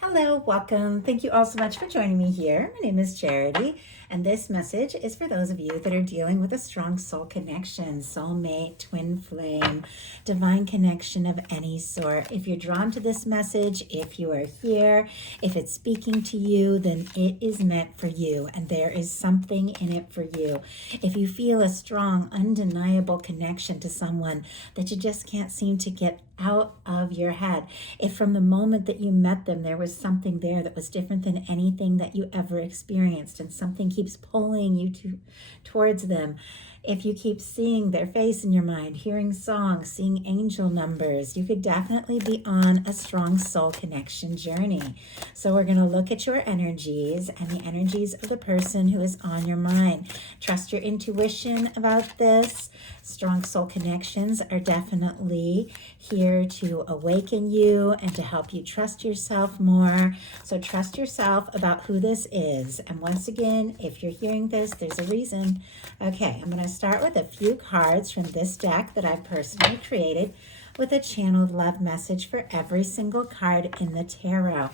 Hello, welcome. Thank you all so much for joining me here. My name is Charity, and this message is for those of you that are dealing with a strong soul connection, soulmate, twin flame, divine connection of any sort. If you're drawn to this message, if you are here, if it's speaking to you, then it is meant for you, and there is something in it for you. If you feel a strong, undeniable connection to someone that you just can't seem to get out of your head, if from the moment that you met them there was something there that was different than anything that you ever experienced, and something keeps pulling you towards them, if you keep seeing their face in your mind, hearing songs, seeing angel numbers, you could definitely be on a strong soul connection journey. So we're going to look at your energies and the energies of the person who is on your mind. Trust your intuition about this. Strong soul connections are definitely here to awaken you and to help you trust yourself more. So trust yourself about who this is. And once again, if you're hearing this, there's a reason. Okay, I'm going to start with a few cards from this deck that I've personally created with a channeled love message for every single card in the tarot.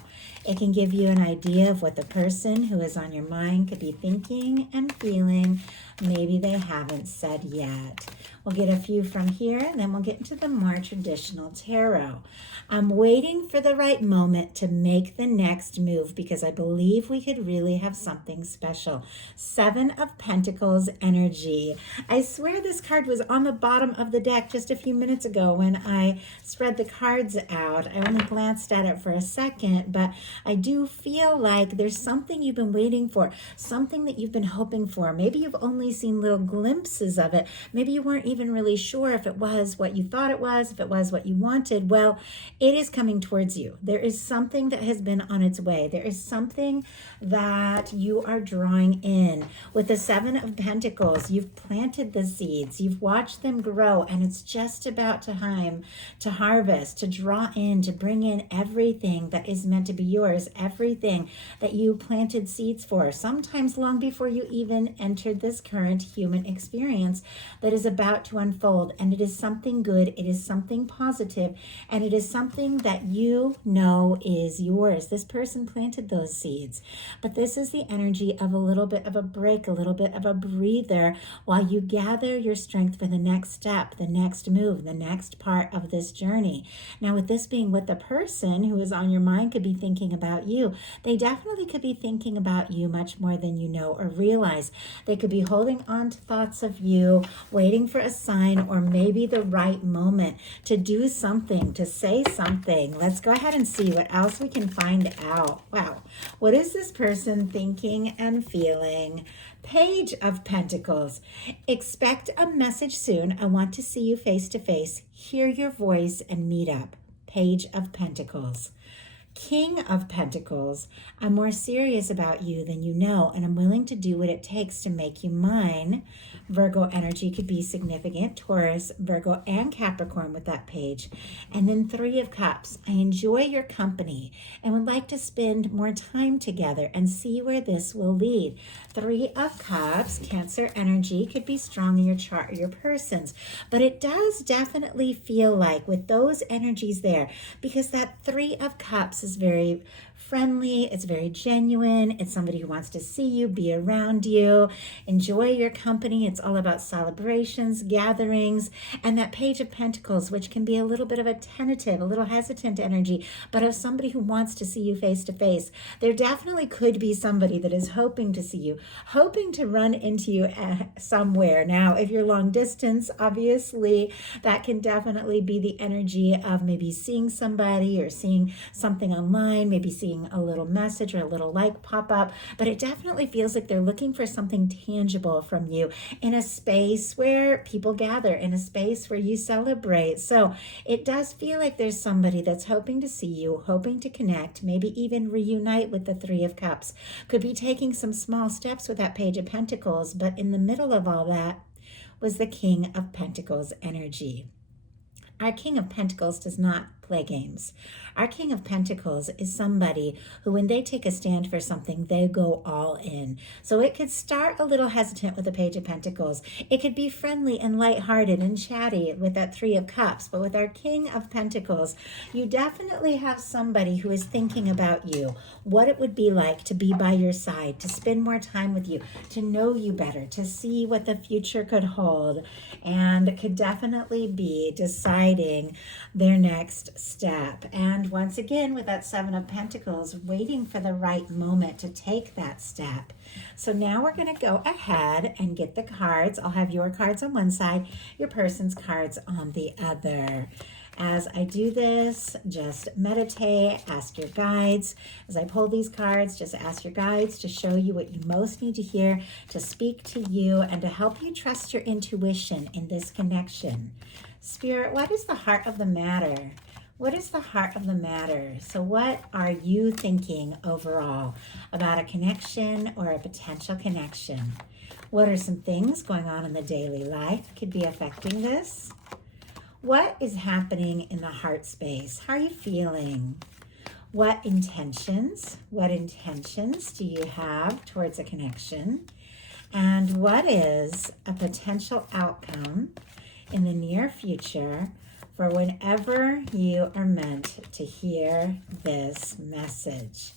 It can give you an idea of what the person who is on your mind could be thinking and feeling. Maybe they haven't said yet. We'll get a few from here, and then we'll get into the more traditional tarot. I'm waiting for the right moment to make the next move because I believe we could really have something special. Seven of Pentacles energy. I swear this card was on the bottom of the deck just a few minutes ago when I spread the cards out. I only glanced at it for a second, but I do feel like there's something you've been waiting for, something that you've been hoping for. Maybe you've only seen little glimpses of it. Maybe you weren't even really sure if it was what you thought it was, if it was what you wanted. Well, it is coming towards you. There is something that has been on its way. There is something that you are drawing in. With the Seven of Pentacles, you've planted the seeds, you've watched them grow, and it's just about time to harvest, to draw in, to bring in everything that is meant to be yours, everything that you planted seeds for, sometimes long before you even entered this current human experience that is about to unfold. And it is something good, it is something positive, and it is something that you know is yours. This person planted those seeds, but this is the energy of a little bit of a break, a little bit of a breather while you gather your strength for the next step, the next move, the next part of this journey. Now, with this being what the person who is on your mind could be thinking about you, they definitely could be thinking about you much more than you know or realize. They could be holding on to thoughts of you, waiting for a sign or maybe the right moment to do something, to say something. Let's go ahead and see what else we can find out. Wow, what is this person thinking and feeling? Page of Pentacles. Expect a message soon. I want to see you face to face, hear your voice, and meet up. Page of Pentacles. King of Pentacles. I'm more serious about you than you know, and I'm willing to do what it takes to make you mine. Virgo energy could be significant. Taurus, Virgo, and Capricorn with that page. And then Three of Cups. I enjoy your company and would like to spend more time together and see where this will lead. Three of Cups, Cancer energy could be strong in your chart or your person's, but it does definitely feel like with those energies there, because that Three of Cups is very friendly, it's very genuine, it's somebody who wants to see you, be around you, enjoy your company. It's all about celebrations, gatherings, and that Page of Pentacles, which can be a little bit of a tentative, a little hesitant energy, but of somebody who wants to see you face to face. There definitely could be somebody that is hoping to see you, hoping to run into you somewhere. Now, if you're long distance, obviously, that can definitely be the energy of maybe seeing somebody or seeing something online, maybe seeing a little message or a little like pop up, but it definitely feels like they're looking for something tangible from you in a space where people gather, in a space where you celebrate. So it does feel like there's somebody that's hoping to see you, hoping to connect, maybe even reunite with the Three of Cups. Could be taking some small steps with that Page of Pentacles, but in the middle of all that was the King of Pentacles energy. Our King of Pentacles does not play games. Our King of Pentacles is somebody who, when they take a stand for something, they go all in. So it could start a little hesitant with the Page of Pentacles. It could be friendly and lighthearted and chatty with that Three of Cups. But with our King of Pentacles, you definitely have somebody who is thinking about you, what it would be like to be by your side, to spend more time with you, to know you better, to see what the future could hold, and could definitely be deciding their next step. And once again, with that Seven of Pentacles, waiting for the right moment to take that step. So now we're going to go ahead and get the cards. I'll have your cards on one side, your person's cards on the other. As I do this, just meditate, ask your guides. As I pull these cards, just ask your guides to show you what you most need to hear, to speak to you, and to help you trust your intuition in this connection. Spirit, what is the heart of the matter? What is the heart of the matter? So what are you thinking overall about a connection or a potential connection? What are some things going on in the daily life that could be affecting this? What is happening in the heart space? How are you feeling? What intentions do you have towards a connection? And what is a potential outcome in the near future for whenever you are meant to hear this message?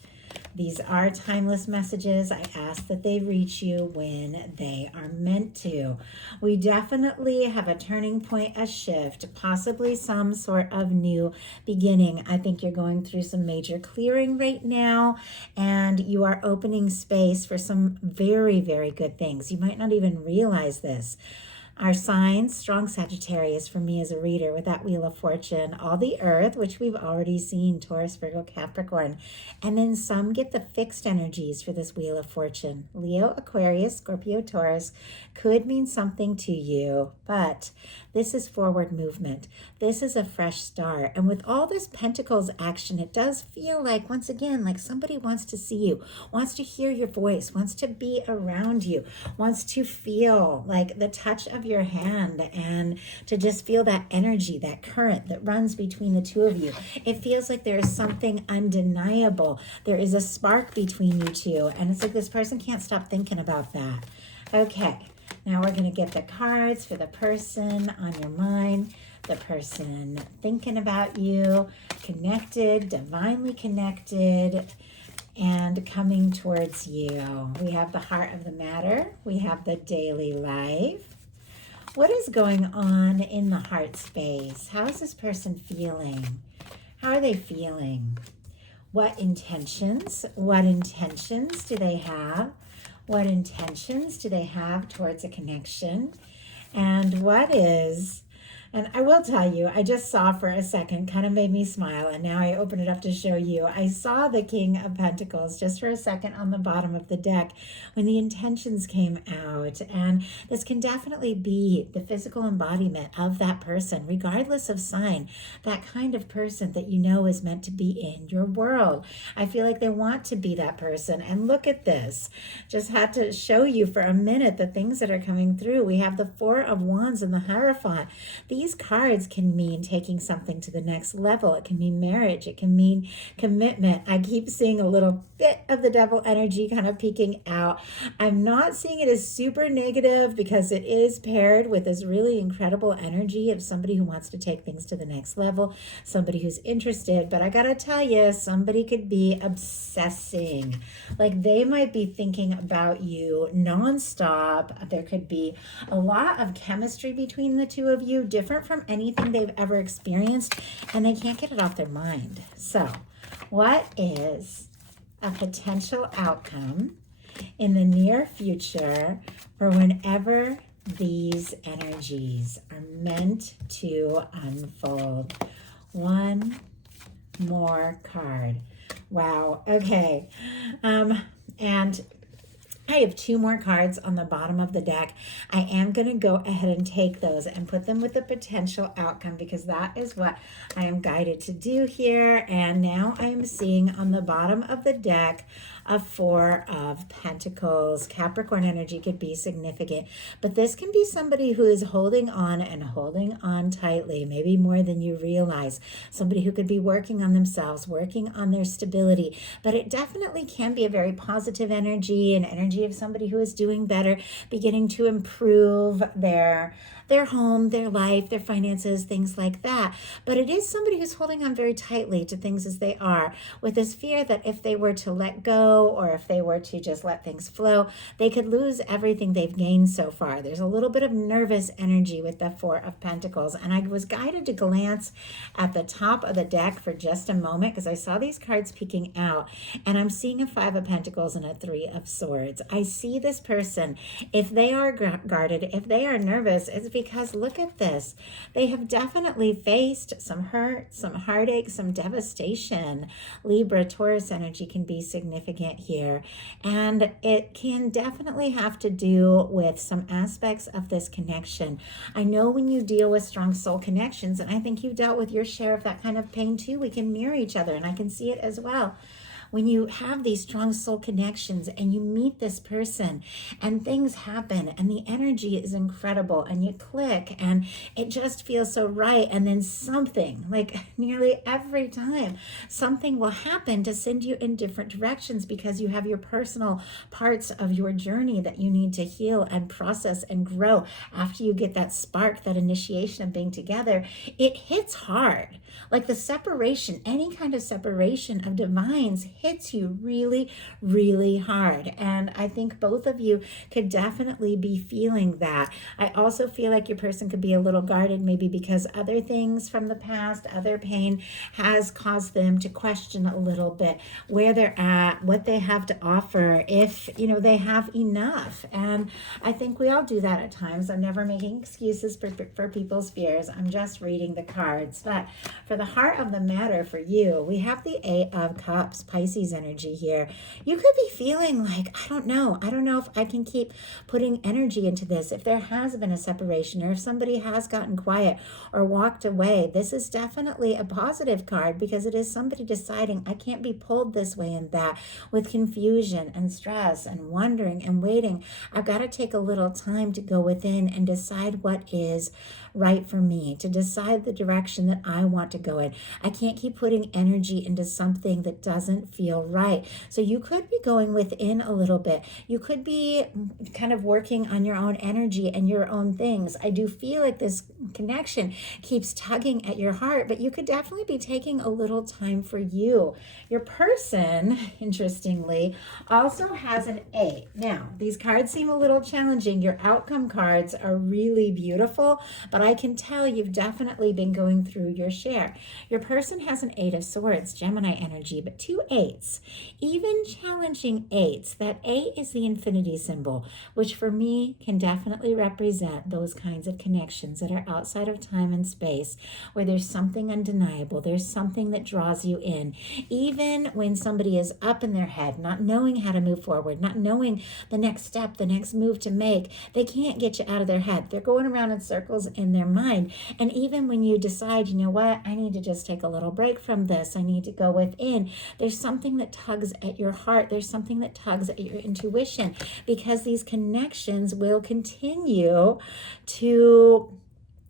These are timeless messages. I ask that they reach you when they are meant to. We definitely have a turning point, a shift, possibly some sort of new beginning. I think you're going through some major clearing right now, and you are opening space for some very, very good things. You might not even realize this. Our signs, strong Sagittarius for me as a reader with that Wheel of Fortune, all the earth, which we've already seen, Taurus, Virgo, Capricorn. And then some get the fixed energies for this Wheel of Fortune. Leo, Aquarius, Scorpio, Taurus could mean something to you, but this is forward movement. This is a fresh start. And with all this Pentacles action, it does feel like, once again, like somebody wants to see you, wants to hear your voice, wants to be around you, wants to feel like the touch of your hand and to just feel that energy, that current that runs between the two of you. It feels like there is something undeniable. There is a spark between you two, and it's like this person can't stop thinking about that. Okay, now we're going to get the cards for the person on your mind, the person thinking about you, connected, divinely connected, and coming towards you. We have the heart of the matter. We have the daily life. What is going on in the heart space? How is this person feeling? How are they feeling? What intentions do they have? What intentions do they have towards a connection? And what is, and I will tell you, I just saw for a second, kind of made me smile, and now I open it up to show you. I saw the King of Pentacles just for a second on the bottom of the deck when the intentions came out, and this can definitely be the physical embodiment of that person, regardless of sign, that kind of person that you know is meant to be in your world. I feel like they want to be that person, and look at this. Just had to show you for a minute the things that are coming through. We have the Four of Wands and the Hierophant. These cards can mean taking something to the next level. It can mean marriage. It can mean commitment. I keep seeing a little bit of the devil energy kind of peeking out. I'm not seeing it as super negative because it is paired with this really incredible energy of somebody who wants to take things to the next level, somebody who's interested. But I gotta tell you, somebody could be obsessing. Like they might be thinking about you nonstop. There could be a lot of chemistry between the two of you, different from anything they've ever experienced, and they can't get it off their mind. So, what is a potential outcome in the near future for whenever these energies are meant to unfold? One more card. Wow. Okay. And I have two more cards on the bottom of the deck. I am going to go ahead and take those and put them with the potential outcome because that is what I am guided to do here. And now I am seeing on the bottom of the deck a Four of Pentacles. Capricorn energy could be significant, but this can be somebody who is holding on and holding on tightly, maybe more than you realize. Somebody who could be working on themselves, working on their stability, but it definitely can be a very positive energy, an energy of somebody who is doing better, beginning to improve their home, their life, their finances, things like that. But it is somebody who's holding on very tightly to things as they are, with this fear that if they were to let go or if they were to just let things flow, they could lose everything they've gained so far. There's a little bit of nervous energy with the Four of Pentacles. And I was guided to glance at the top of the deck for just a moment because I saw these cards peeking out, and I'm seeing a Five of Pentacles and a Three of Swords. I see this person, if they are guarded, if they are nervous, it's because look at this. They have definitely faced some hurt, some heartache, some devastation. Libra, Taurus energy can be significant here. And it can definitely have to do with some aspects of this connection. I know when you deal with strong soul connections, and I think you've dealt with your share of that kind of pain too, we can mirror each other, and I can see it as well. When you have these strong soul connections and you meet this person and things happen and the energy is incredible and you click and it just feels so right, and then something, like nearly every time, something will happen to send you in different directions because you have your personal parts of your journey that you need to heal and process and grow. After you get that spark, that initiation of being together, it hits hard. Like the separation, any kind of separation of divines hits you really, really hard. And I think both of you could definitely be feeling that. I also feel like your person could be a little guarded, maybe because other things from the past, other pain has caused them to question a little bit where they're at, what they have to offer, if, they have enough. And I think we all do that at times. I'm never making excuses for people's fears. I'm just reading the cards. But for the heart of the matter for you, we have the Eight of Cups, Pisces energy here. You could be feeling like, I don't know if I can keep putting energy into this. If there has been a separation, or if somebody has gotten quiet or walked away, this is definitely a positive card because it is somebody deciding, I can't be pulled this way and that, with confusion and stress and wondering and waiting. I've got to take a little time to go within and decide what is right for me, to decide the direction that I want to go in. I can't keep putting energy into something that doesn't feel right. So you could be going within a little bit. You could be kind of working on your own energy and your own things. I do feel like this connection keeps tugging at your heart, but you could definitely be taking a little time for you. Your person, interestingly, also has an Eight. Now, these cards seem a little challenging. Your outcome cards are really beautiful, but I can tell you've definitely been going through your share. Your person has an Eight of Swords, Gemini energy, but two eights, even challenging eights. That Eight is the infinity symbol, which for me can definitely represent those kinds of connections that are outside of time and space, where there's something undeniable, there's something that draws you in. Even when somebody is up in their head, not knowing how to move forward, not knowing the next step, the next move to make, they can't get you out of their head. They're going around in circles in their mind. And even when you decide, you know what, I need to just take a little break from this, I need to go within, there's something that tugs at your heart, there's something that tugs at your intuition, because these connections will continue to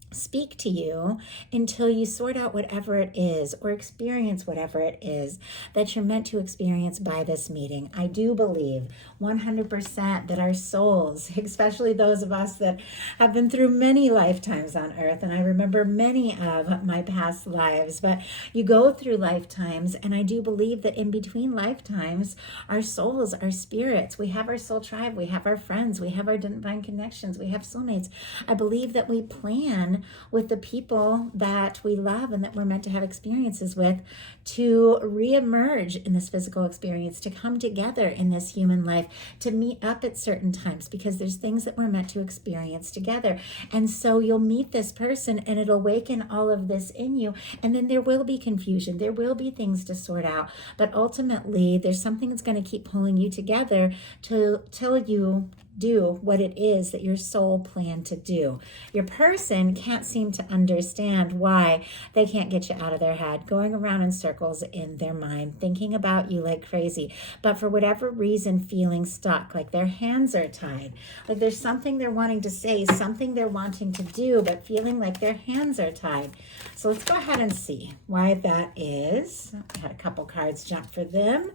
speak to you until you sort out whatever it is or experience whatever it is that you're meant to experience by this meeting. I do believe 100% that our souls, especially those of us that have been through many lifetimes on earth, and I remember many of my past lives, but you go through lifetimes, and I do believe that in between lifetimes, our souls, our spirits, we have our soul tribe, we have our friends, we have our divine connections, we have soulmates. I believe that we plan again with the people that we love and that we're meant to have experiences with, to reemerge in this physical experience, to come together in this human life, to meet up at certain times, because there's things that we're meant to experience together. And so you'll meet this person and it'll awaken all of this in you. And then there will be confusion. There will be things to sort out. But ultimately, there's something that's going to keep pulling you together till you do what it is that your soul planned to do. Your person can't seem to understand why they can't get you out of their head, going around in circles in their mind, thinking about you like crazy, but for whatever reason feeling stuck, like their hands are tied, like there's something they're wanting to say, something they're wanting to do, but feeling like their hands are tied. So let's go ahead and see why that is. I had a couple cards jump for them,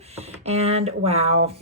and wow.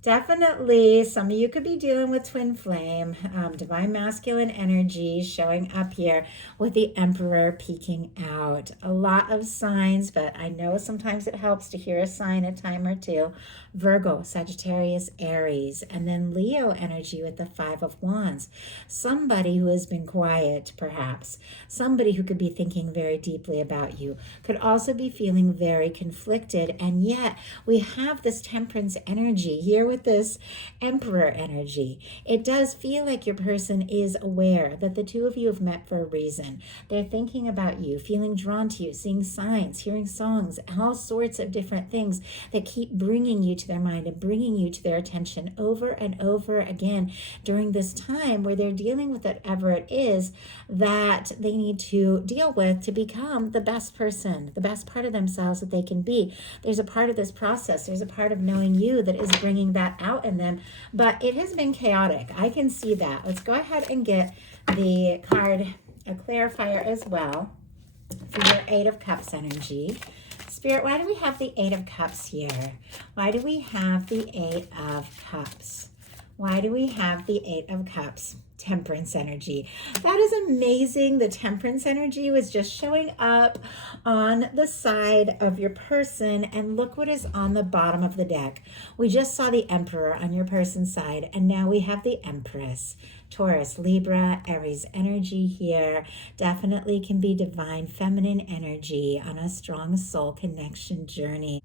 Definitely, some of you could be dealing with twin flame, divine masculine energy showing up here with the Emperor peeking out. A lot of signs, but I know sometimes it helps to hear a sign a time or two. Virgo, Sagittarius, Aries, and then Leo energy with the Five of Wands. Somebody who has been quiet, perhaps. Somebody who could be thinking very deeply about you. Could also be feeling very conflicted, and yet we have this Temperance energy here with this Emperor energy. It does feel like your person is aware that the two of you have met for a reason. They're thinking about you, feeling drawn to you, seeing signs, hearing songs, all sorts of different things that keep bringing you to their mind and bringing you to their attention over and over again during this time where they're dealing with whatever it is that they need to deal with to become the best person, the best part of themselves that they can be. There's a part of this process, there's a part of knowing you that is bringing that out in them, but it has been chaotic. I can see that. Let's go ahead and get the card, a clarifier as well, for your Eight of Cups energy. Spirit, why do we have the Eight of Cups here? Why do we have the Eight of Cups? Why do we have the Eight of Cups? Temperance energy. That is amazing. The Temperance energy was just showing up on the side of your person, and look what is on the bottom of the deck. We just saw the Emperor on your person's side, and now we have the Empress. Taurus, Libra, Aries energy here. Definitely can be divine feminine energy on a strong soul connection journey.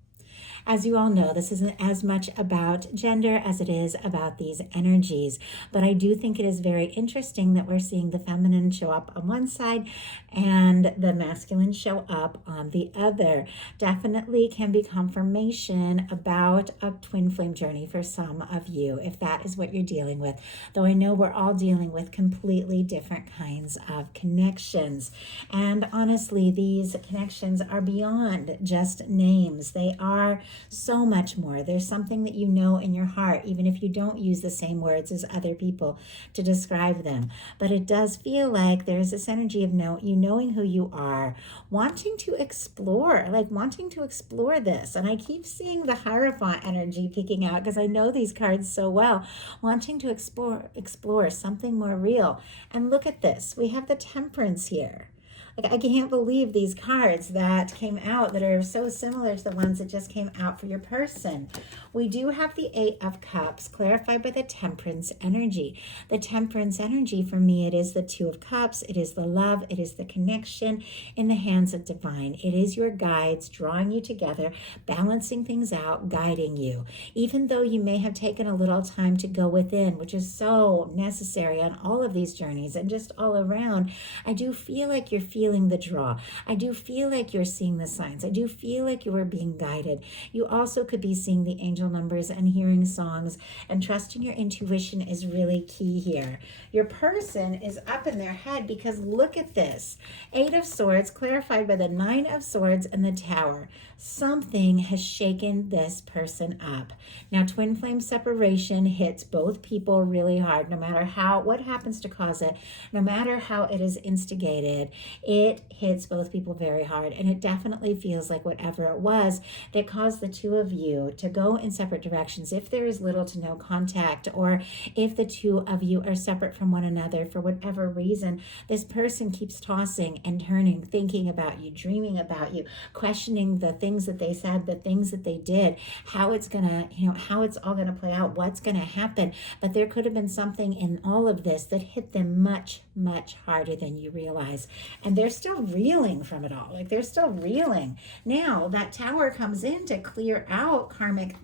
As you all know, this isn't as much about gender as it is about these energies, but I do think it is very interesting that we're seeing the feminine show up on one side and the masculine show up on the other. Definitely can be confirmation about a twin flame journey for some of you, if that is what you're dealing with, though I know we're all dealing with completely different kinds of connections. And honestly, these connections are beyond just names. They are so much more. There's something that you know in your heart, even if you don't use the same words as other people to describe them. But it does feel like there's this energy of you knowing who you are, wanting to explore, like wanting to explore this. And I keep seeing the Hierophant energy peeking out because I know these cards so well, wanting to explore something more real. And look at this. We have the Temperance here. Like, I can't believe these cards that came out that are so similar to the ones that just came out for your person. We do have the Eight of Cups clarified by the Temperance energy. The Temperance energy for me, it is the Two of Cups. It is the love. It is the connection in the hands of divine. It is your guides drawing you together, balancing things out, guiding you. Even though you may have taken a little time to go within, which is so necessary on all of these journeys and just all around, I do feel like you're feeling the draw. I do feel like you're seeing the signs. I do feel like you are being guided. You also could be seeing the angel numbers and hearing songs, and trusting your intuition is really key here. Your person is up in their head because look at this. Eight of Swords clarified by the Nine of Swords and the Tower. Something has shaken this person up. Now, twin flame separation hits both people really hard, no matter what happens to cause it, no matter how it is instigated. it hits both people very hard. And it definitely feels like whatever it was that caused the two of you to go in separate directions, if there is little to no contact, or if the two of you are separate from one another for whatever reason, this person keeps tossing and turning, thinking about you, dreaming about you, questioning the things that they said, the things that they did, how it's gonna, how it's all gonna play out, what's gonna happen. But there could have been something in all of this that hit them much, much harder than you realize. And they're still reeling from it all. Like, they're still reeling. Now that Tower comes in to clear out karmic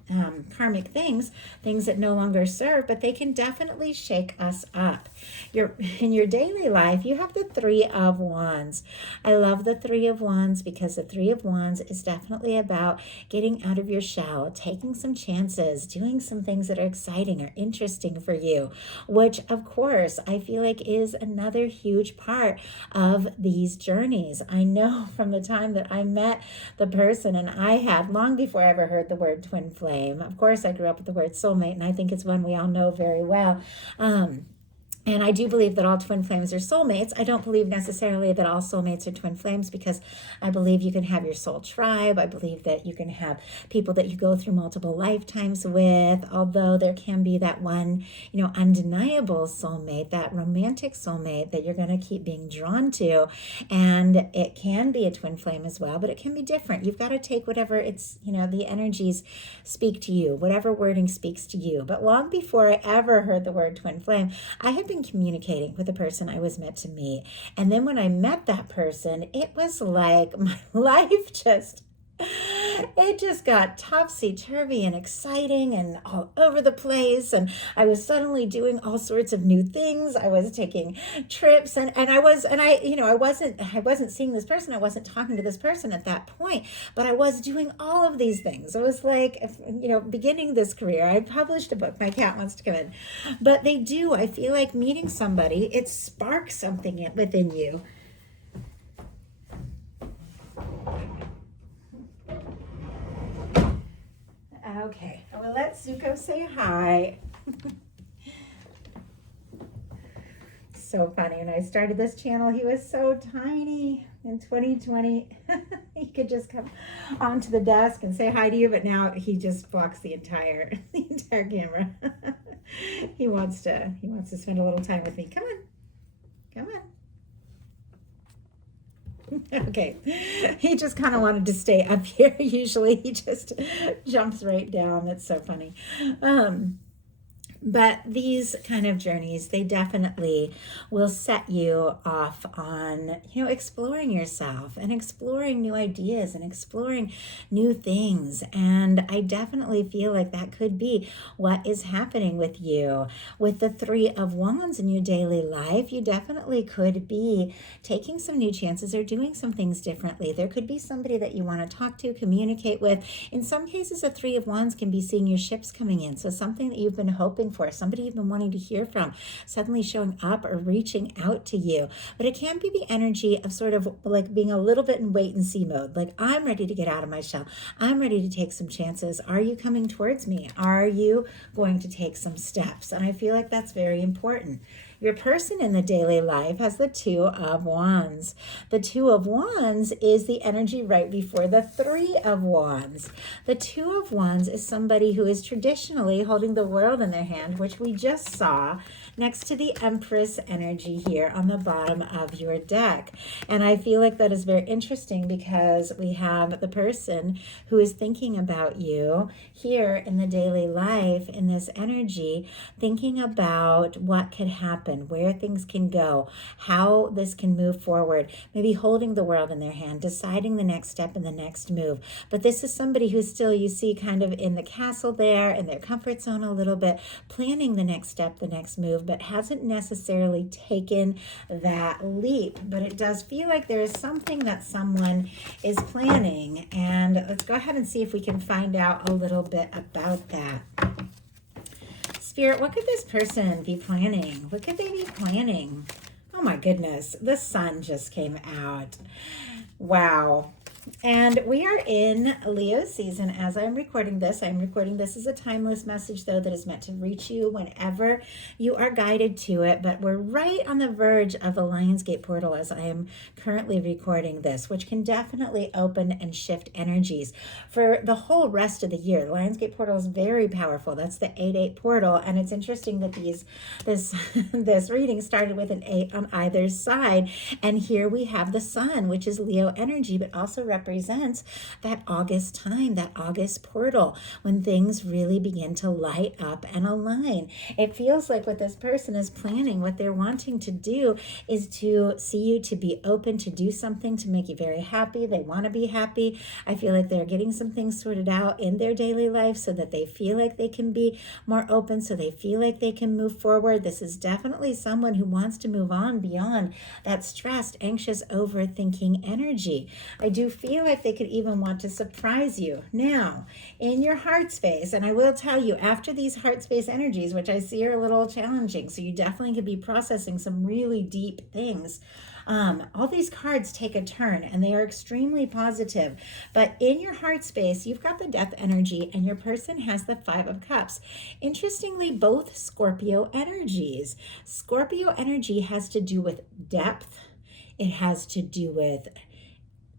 things that no longer serve, but they can definitely shake us up. In your daily life, you have the Three of Wands. I love the Three of Wands because the Three of Wands is definitely about getting out of your shell, taking some chances, doing some things that are exciting or interesting for you, which of course I feel like is another huge part of these journeys. I know from the time that I met the person, and I had long before I ever heard the word twin flame. Of course, I grew up with the word soulmate, and I think it's one we all know very well. And I do believe that all twin flames are soulmates. I don't believe necessarily that all soulmates are twin flames, because I believe you can have your soul tribe. I believe that you can have people that you go through multiple lifetimes with, although there can be that one, undeniable soulmate, that romantic soulmate that you're going to keep being drawn to. And it can be a twin flame as well, but it can be different. You've got to take whatever it's, the energies speak to you, whatever wording speaks to you. But long before I ever heard the word twin flame, I had been communicating with the person I was meant to meet. And then when I met that person, it was like my life just got topsy-turvy and exciting and all over the place. And I was suddenly doing all sorts of new things. I was taking trips and I wasn't seeing this person. I wasn't talking to this person at that point, but I was doing all of these things. It was like, beginning this career. I published a book. My cat wants to come in, but I feel like meeting somebody, it sparks something within you. Okay, I will let Zuko say hi. So funny. When I started this channel, he was so tiny. In 2020, he could just come onto the desk and say hi to you, but now he just blocks the entire camera. He wants to spend a little time with me. Come on. Okay, he just kind of wanted to stay up here. Usually he just jumps right down. That's so funny. But these kind of journeys, they definitely will set you off on, exploring yourself and exploring new ideas and exploring new things. And I definitely feel like that could be what is happening with you. With the Three of Wands in your daily life, you definitely could be taking some new chances or doing some things differently. There could be somebody that you want to talk to, communicate with. In some cases, a Three of Wands can be seeing your ships coming in. So something that you've been hoping for, somebody you've been wanting to hear from, suddenly showing up or reaching out to you. But it can be the energy of sort of like being a little bit in wait and see mode. Like, I'm ready to get out of my shell. I'm ready to take some chances. Are you coming towards me? Are you going to take some steps? And I feel like that's very important. Your person in the daily life has the Two of Wands. The Two of Wands is the energy right before the Three of Wands. The Two of Wands is somebody who is traditionally holding the world in their hand, which we just saw next to the Empress energy here on the bottom of your deck. And I feel like that is very interesting because we have the person who is thinking about you here in the daily life in this energy, thinking about what could happen, where things can go, how this can move forward, maybe holding the world in their hand, deciding the next step and the next move. But this is somebody who's still, you see, kind of in the castle there, in their comfort zone a little bit, planning the next step, the next move, but hasn't necessarily taken that leap. But it does feel like there is something that someone is planning. And let's go ahead and see if we can find out a little bit about that. Spirit, what could this person be planning? What could they be planning? Oh my goodness, the sun just came out. Wow. And we are in Leo season as I'm recording this. I'm recording this as a timeless message, though, that is meant to reach you whenever you are guided to it. But we're right on the verge of the Lionsgate portal as I am currently recording this, which can definitely open and shift energies for the whole rest of the year. The Lionsgate portal is very powerful. That's the 8-8 portal. And it's interesting that this reading started with an 8 on either side. And here we have the sun, which is Leo energy, but also represents that August time, that August portal, when things really begin to light up and align. It feels like what this person is planning, what they're wanting to do is to see you to be open to do something to make you very happy. They want to be happy. I feel like they're getting some things sorted out in their daily life so that they feel like they can be more open, so they feel like they can move forward. This is definitely someone who wants to move on beyond that stressed, anxious, overthinking energy. I do feel like they could even want to surprise you. Now, in your heart space, and I will tell you, after these heart space energies, which I see are a little challenging, so you definitely could be processing some really deep things. All these cards take a turn and they are extremely positive. But in your heart space, you've got the death energy and your person has the 5 of cups. Interestingly, both Scorpio energies. Scorpio energy has to do with depth. It has to do with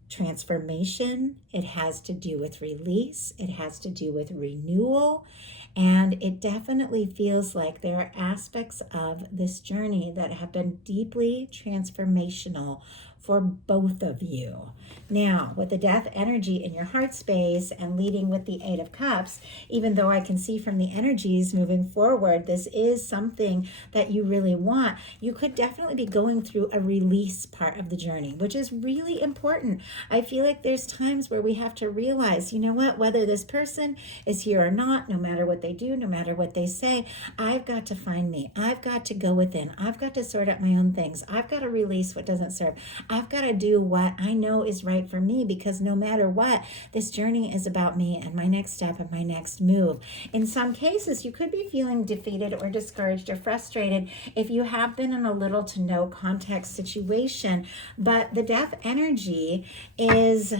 transformation. It has to do with release. It has to do with renewal. And it definitely feels like there are aspects of this journey that have been deeply transformational for both of you. Now, with the death energy in your heart space and leading with the 8 of cups, even though I can see from the energies moving forward, this is something that you really want. You could definitely be going through a release part of the journey, which is really important. I feel like there's times where we have to realize, you know what, whether this person is here or not, no matter what they do, no matter what they say, I've got to find me. I've got to go within. I've got to sort out my own things. I've got to release what doesn't serve. I've got to do what I know is right for me, because no matter what, this journey is about me and my next step and my next move. In some cases, you could be feeling defeated or discouraged or frustrated if you have been in a little to no context situation. But the death energy is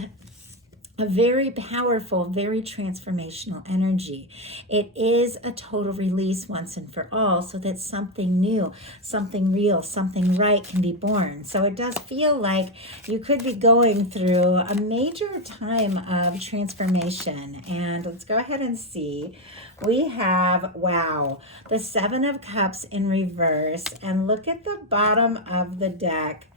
a very powerful, very transformational energy. It is a total release once and for all, so that something new, something real, something right can be born. So it does feel like you could be going through a major time of transformation. And let's go ahead and see. We have, wow, the 7 of Cups in reverse. And look at the bottom of the deck.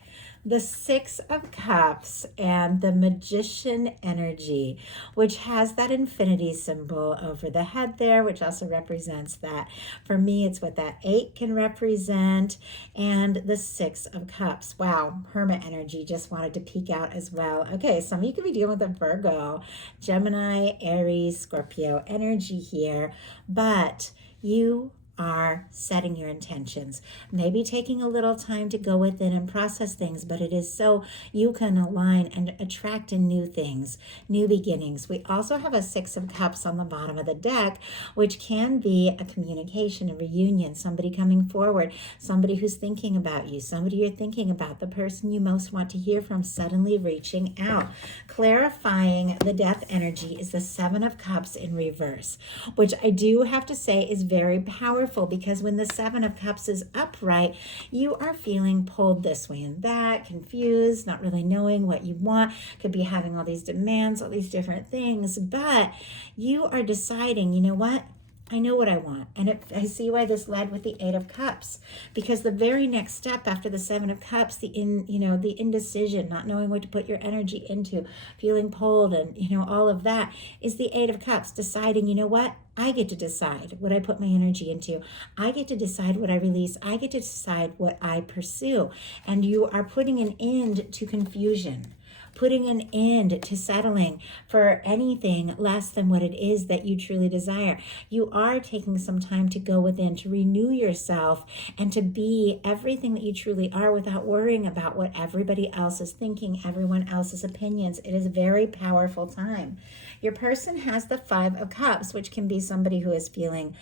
The 6 of Cups and the Magician energy, which has that infinity symbol over the head there, which also represents that. For me, it's what that 8 can represent, and the 6 of Cups. Wow, Hermit energy just wanted to peek out as well. Okay, some of you could be dealing with a Virgo, Gemini, Aries, Scorpio energy here, but you are setting your intentions, maybe taking a little time to go within and process things, but it is so you can align and attract in new things, new beginnings. We also have a 6 of Cups on the bottom of the deck, which can be a communication, a reunion, somebody coming forward, somebody who's thinking about you, somebody you're thinking about, the person you most want to hear from suddenly reaching out. Clarifying the death energy is the 7 of Cups in reverse, which I do have to say is very powerful, because when the 7 of Cups is upright, you are feeling pulled this way and that, confused, not really knowing what you want, could be having all these demands, all these different things, but you are deciding, you know what? I know what I want. And I see why this led with the 8 of Cups, because the very next step after the 7 of Cups, the indecision, not knowing what to put your energy into, feeling pulled and, all of that, is the 8 of Cups, deciding, you know what? I get to decide what I put my energy into. I get to decide what I release. I get to decide what I pursue. And you are putting an end to confusion, putting an end to settling for anything less than what it is that you truly desire. You are taking some time to go within, to renew yourself, and to be everything that you truly are without worrying about what everybody else is thinking, everyone else's opinions. It is a very powerful time. Your person has the 5 of Cups, which can be somebody who is feeling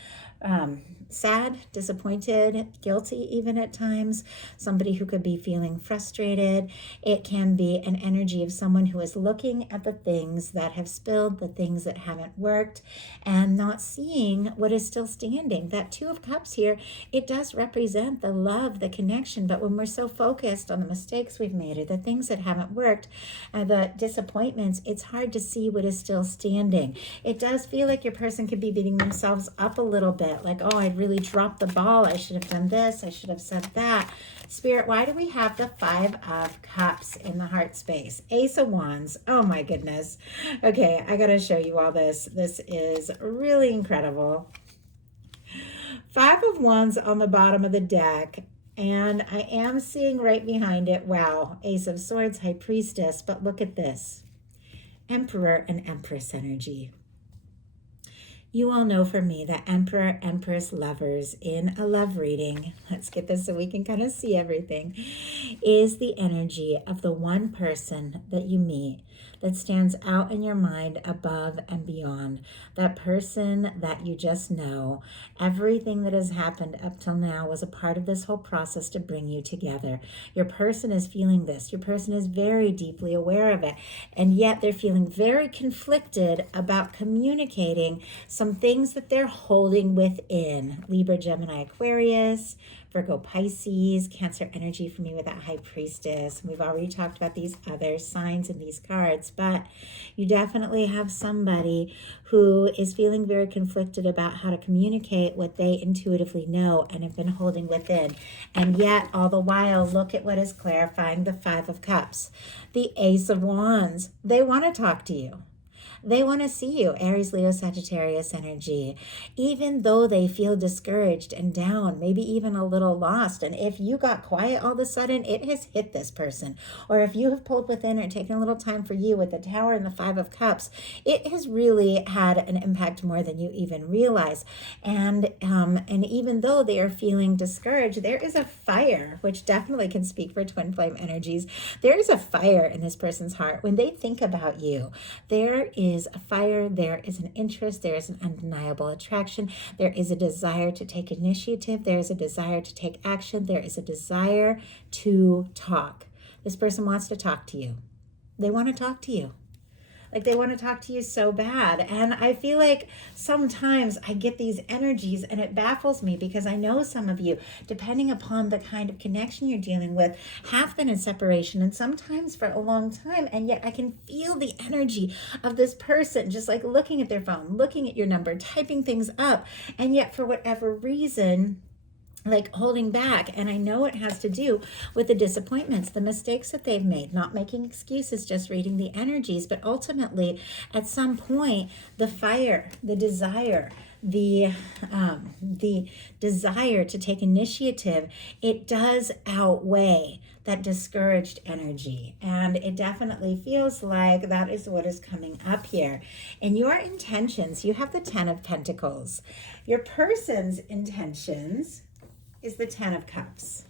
sad, disappointed, guilty even at times, somebody who could be feeling frustrated. It can be an energy of someone who is looking at the things that have spilled, the things that haven't worked, and not seeing what is still standing. That Two of Cups here, it does represent the love, the connection, but when we're so focused on the mistakes we've made or the things that haven't worked, the disappointments, it's hard to see what is still standing. It does feel like your person could be beating themselves up a little bit, like, oh, I really dropped the ball. I should have done this. I should have said that. Spirit, why do we have the Five of Cups in the heart space? Ace of Wands. Oh my goodness. Okay, I got to show you all this. This is really incredible. Five of Wands on the bottom of the deck. And I am seeing right behind it, wow, Ace of Swords, High Priestess. But look at this. Emperor and Empress energy. You all know for me that Emperor, Empress, Lovers in a love reading, let's get this so we can kind of see everything, is the energy of the one person that you meet that stands out in your mind above and beyond. That person that you just know. Everything that has happened up till now was a part of this whole process to bring you together. Your person is feeling this. Your person is very deeply aware of it. And yet they're feeling very conflicted about communicating some things that they're holding within. Libra, Gemini, Aquarius, Virgo, Pisces, Cancer energy for me with that High Priestess. We've already talked about these other signs in these cards, but you definitely have somebody who is feeling very conflicted about how to communicate what they intuitively know and have been holding within. And yet, all the while, look at what is clarifying the Five of Cups. The Ace of Wands. They want to talk to you. They want to see you, Aries, Leo, Sagittarius energy, even though they feel discouraged and down, maybe even a little lost. And if you got quiet all of a sudden, it has hit this person. Or if you have pulled within or taken a little time for you with the Tower and the Five of Cups, it has really had an impact more than you even realize. And even though they are feeling discouraged, there is a fire, which definitely can speak for twin flame energies. There is a fire in this person's heart. When they think about you, there is a fire, there is an interest, there is an undeniable attraction, there is a desire to take initiative, there is a desire to take action, there is a desire to talk. This person wants to talk to you. They want to talk to you. Like they want to talk to you so bad. And I feel like sometimes I get these energies and it baffles me because I know some of you, depending upon the kind of connection you're dealing with, have been in separation and sometimes for a long time. And yet I can feel the energy of this person just like looking at their phone, looking at your number, typing things up. And yet for whatever reason, like holding back. And I know it has to do with the disappointments, the mistakes that they've made, not making excuses, just reading the energies. But ultimately, at some point, the fire, the desire, the desire to take initiative, it does outweigh that discouraged energy. And it definitely feels like that is what is coming up here. In your intentions, you have the Ten of Pentacles. Your person's intentions is the Ten of Cups.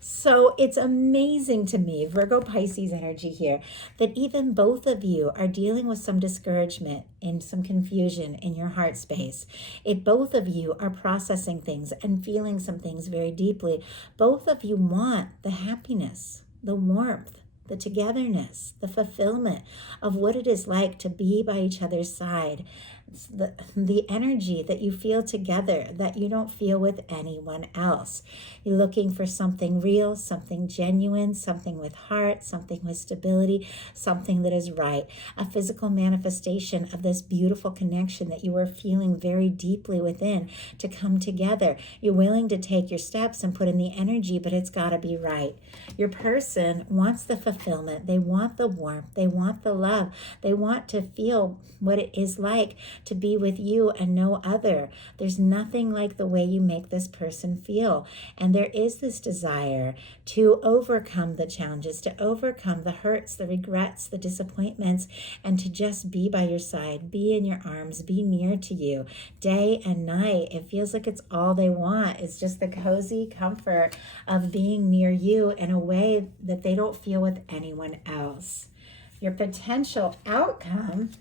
So it's amazing to me, Virgo Pisces energy here, that even both of you are dealing with some discouragement and some confusion in your heart space. Both of you are processing things and feeling some things very deeply. Both of you want the happiness, the warmth, the togetherness, the fulfillment of what it is like to be by each other's side. The energy that you feel together that you don't feel with anyone else. You're looking for something real, something genuine, something with heart, something with stability, something that is right. A physical manifestation of this beautiful connection that you are feeling very deeply within to come together. You're willing to take your steps and put in the energy, but it's got to be right. Your person wants the fulfillment. They want the warmth. They want the love. They want to feel what it is like to be with you and no other. There's nothing like the way you make this person feel. And there is this desire to overcome the challenges, to overcome the hurts, the regrets, the disappointments, and to just be by your side, be in your arms, be near to you day and night. It feels like it's all they want. It's just the cozy comfort of being near you in a way that they don't feel with anyone else. Your potential outcome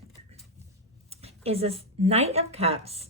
is a Knight of Cups.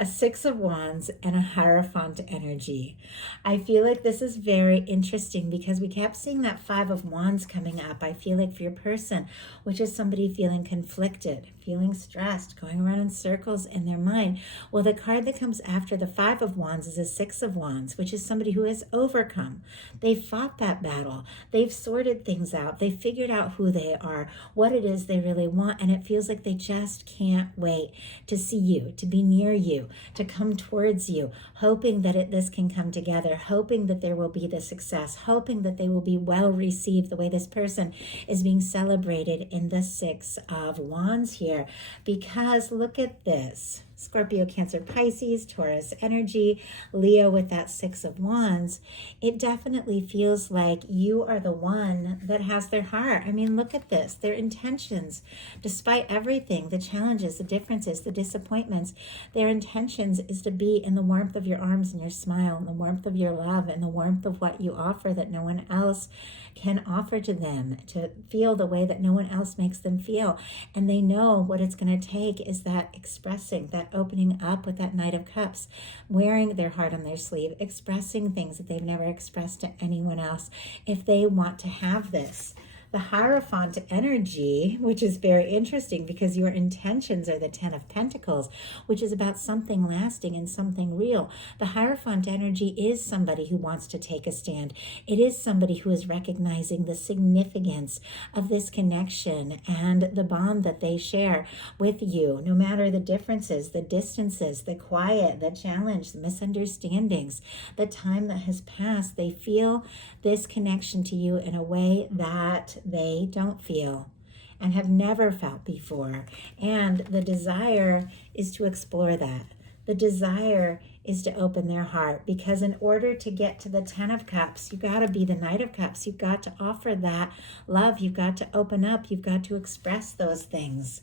a Six of Wands, and a Hierophant energy. I feel like this is very interesting because we kept seeing that Five of Wands coming up. I feel like for your person, which is somebody feeling conflicted, feeling stressed, going around in circles in their mind. Well, the card that comes after the Five of Wands is a Six of Wands, which is somebody who has overcome. They've fought that battle. They've sorted things out. They've figured out who they are, what it is they really want, and it feels like they just can't wait to see you, to be near you, to come towards you, hoping that this can come together, hoping that there will be the success, hoping that they will be well received the way this person is being celebrated in the Six of Wands here. Because look at this. Scorpio, Cancer, Pisces, Taurus energy, Leo with that Six of Wands, it definitely feels like you are the one that has their heart. I mean, look at this. Their intentions, despite everything, the challenges, the differences, the disappointments, their intentions is to be in the warmth of your arms and your smile, and the warmth of your love, and the warmth of what you offer that no one else can offer to them, to feel the way that no one else makes them feel. And they know what it's going to take is that expressing, that opening up with that Knight of Cups, wearing their heart on their sleeve, expressing things that they've never expressed to anyone else if they want to have this. The Hierophant energy, which is very interesting because your intentions are the Ten of Pentacles, which is about something lasting and something real. The Hierophant energy is somebody who wants to take a stand. It is somebody who is recognizing the significance of this connection and the bond that they share with you, no matter the differences, the distances, the quiet, the challenge, the misunderstandings, the time that has passed. They feel this connection to you in a way that they don't feel and have never felt before. And the desire is to explore that. The desire is to open their heart, because in order to get to the Ten of Cups, you got to be the Knight of Cups. You've got to offer that love. You've got to open up. You've got to express those things.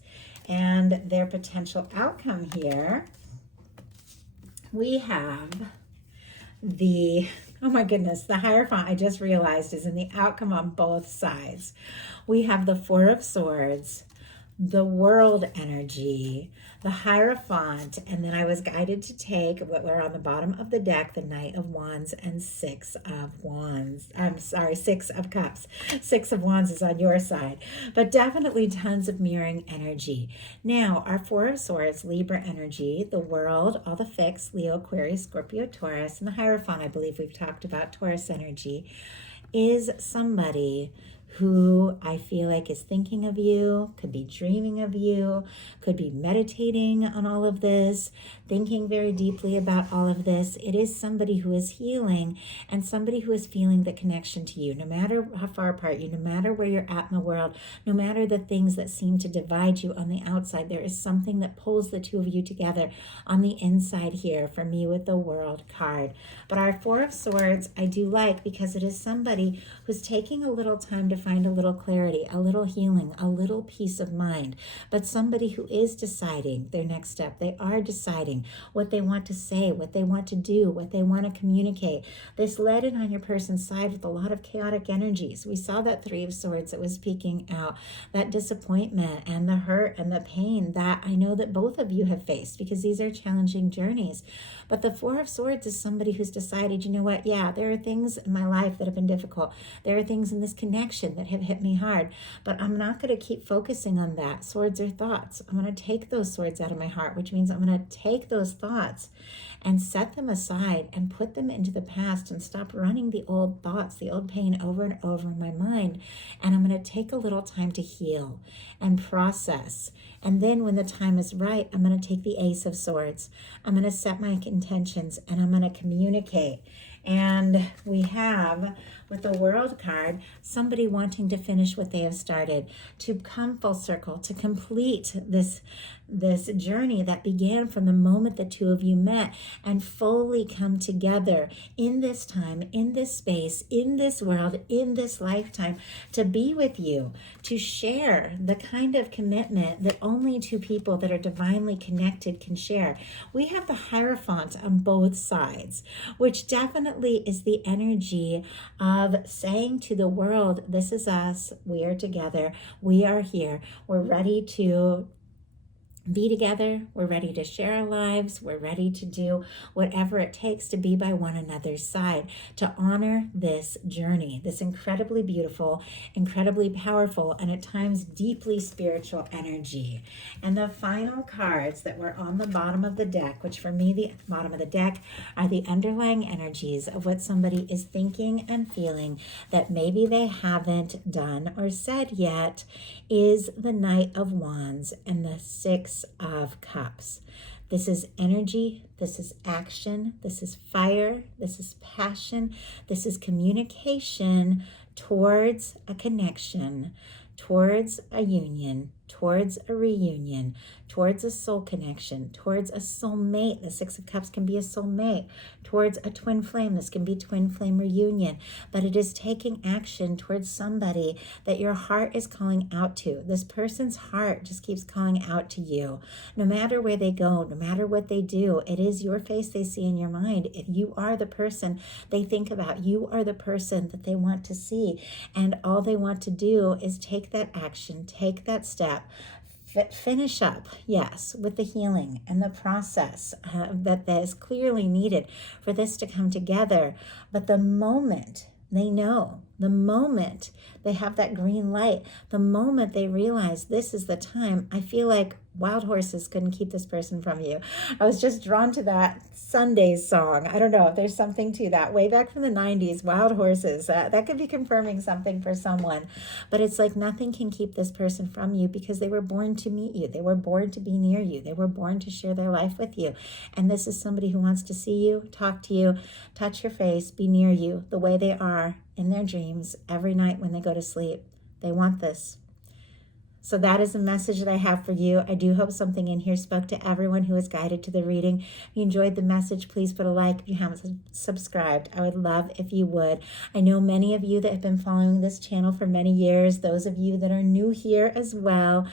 And their potential outcome here, we have the, oh my goodness, the Hierophant, I just realized, is in the outcome on both sides. We have the Four of Swords, the World energy, the Hierophant, and then I was guided to take what were on the bottom of the deck, the Knight of Wands and Six of Wands. I'm sorry, Six of Cups. Six of Wands is on your side, but definitely tons of mirroring energy. Now, our Four of Swords, Libra energy, the World, all the fixed, Leo, Aquarius, Scorpio, Taurus, and the Hierophant, I believe we've talked about Taurus energy, is somebody who I feel like is thinking of you, could be dreaming of you, could be meditating on all of this, thinking very deeply about all of this. It is somebody who is healing and somebody who is feeling the connection to you, no matter how far apart you, no matter where you're at in the world, no matter the things that seem to divide you on the outside, there is something that pulls the two of you together on the inside here for me with the World card. But our Four of Swords I do like because it is somebody who's taking a little time to find a little clarity, a little healing, a little peace of mind, but somebody who is deciding their next step. They are deciding what they want to say, what they want to do, what they want to communicate. This led in on your person's side with a lot of chaotic energies. We saw that Three of Swords that was speaking out, that disappointment and the hurt and the pain that I know that both of you have faced, because these are challenging journeys. But the Four of Swords is somebody who's decided, you know what, yeah, there are things in my life that have been difficult. There are things in this connection that have hit me hard, but I'm not going to keep focusing on that. Swords are thoughts. I'm going to take those swords out of my heart, which means I'm going to take those thoughts and set them aside and put them into the past and stop running the old thoughts, the old pain over and over in my mind. And I'm going to take a little time to heal and process. And then when the time is right, I'm going to take the Ace of Swords. I'm going to set my intentions and I'm going to communicate. And we have, with the World card, somebody wanting to finish what they have started, to come full circle, to complete this journey that began from the moment the two of you met and fully come together in this time, in this space, in this world, in this lifetime, to be with you, to share the kind of commitment that only two people that are divinely connected can share. We have the Hierophant on both sides, which definitely is the energy of saying to the world, this is us, we are together, we are here, we're ready to be together. We're ready to share our lives. We're ready to do whatever it takes to be by one another's side, to honor this journey, this incredibly beautiful, incredibly powerful, and at times deeply spiritual energy. And the final cards that were on the bottom of the deck, which for me, the bottom of the deck are the underlying energies of what somebody is thinking and feeling that maybe they haven't done or said yet, is the Knight of Wands and the Six of Cups. This is energy, this is action, this is fire, this is passion, this is communication towards a connection, towards a union, towards a reunion, towards a soul connection, towards a soulmate. The Six of Cups can be a soulmate, towards a twin flame. This can be twin flame reunion, but it is taking action towards somebody that your heart is calling out to. This person's heart just keeps calling out to you. No matter where they go, no matter what they do, it is your face they see in your mind. If you are the person they think about, you are the person that they want to see. And all they want to do is take that action, take that step, finish up, yes, with the healing and the process that is clearly needed for this to come together. But the moment they know, the moment they have that green light, the moment they realize this is the time, I feel like wild horses couldn't keep this person from you. I was just drawn to that Sundays song. I don't know if there's something to that. Way back from the 90s, Wild Horses. That could be confirming something for someone. But it's like nothing can keep this person from you because they were born to meet you. They were born to be near you. They were born to share their life with you. And this is somebody who wants to see you, talk to you, touch your face, be near you the way they are in their dreams every night when they go to sleep. They want this. So that is the message that I have for you. I do hope something in here spoke to everyone who was guided to the reading. If you enjoyed the message, please put a like. If you haven't subscribed, I would love if you would. I know many of you that have been following this channel for many years, those of you that are new here as well.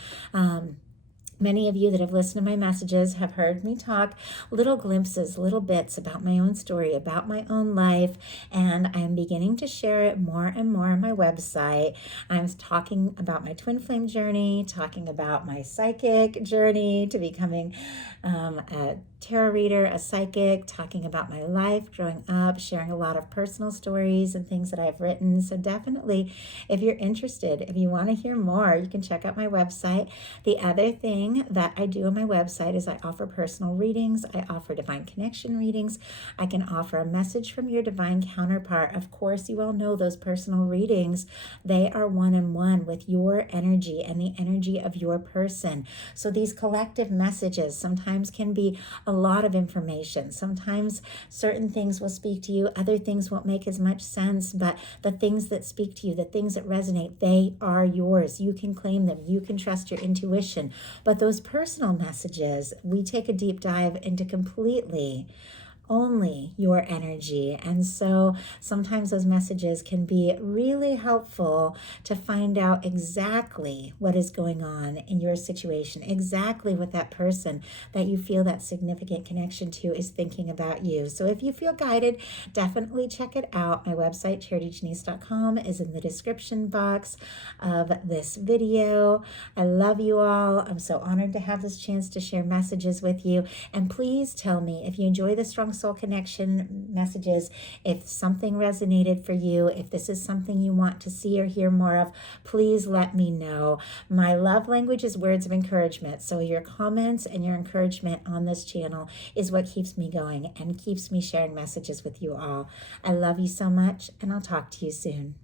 Many of you that have listened to my messages have heard me talk little glimpses, little bits about my own story, about my own life, and I'm beginning to share it more and more on my website. I'm talking about my twin flame journey, talking about my psychic journey to becoming a tarot reader, a psychic, talking about my life growing up, sharing a lot of personal stories and things that I've written. So definitely, if you're interested, if you want to hear more, you can check out my website. The other thing that I do on my website is I offer personal readings. I offer divine connection readings. I can offer a message from your divine counterpart. Of course, you all know those personal readings. They are one-on-one with your energy and the energy of your person. So these collective messages sometimes can be a lot of information. Sometimes certain things will speak to you, other things won't make as much sense, but the things that speak to you, the things that resonate, they are yours. You can claim them. You can trust your intuition. But those personal messages, we take a deep dive into completely only your energy. And so sometimes those messages can be really helpful to find out exactly what is going on in your situation, exactly what that person that you feel that significant connection to is thinking about you. So if you feel guided, definitely check it out. My website, charityjanice.com, is in the description box of this video. I love you all. I'm so honored to have this chance to share messages with you. And please tell me if you enjoy the Strong Soul Connection messages, if something resonated for you, if this is something you want to see or hear more of, please let me know. My love language is words of encouragement. So your comments and your encouragement on this channel is what keeps me going and keeps me sharing messages with you all. I love you so much, and I'll talk to you soon.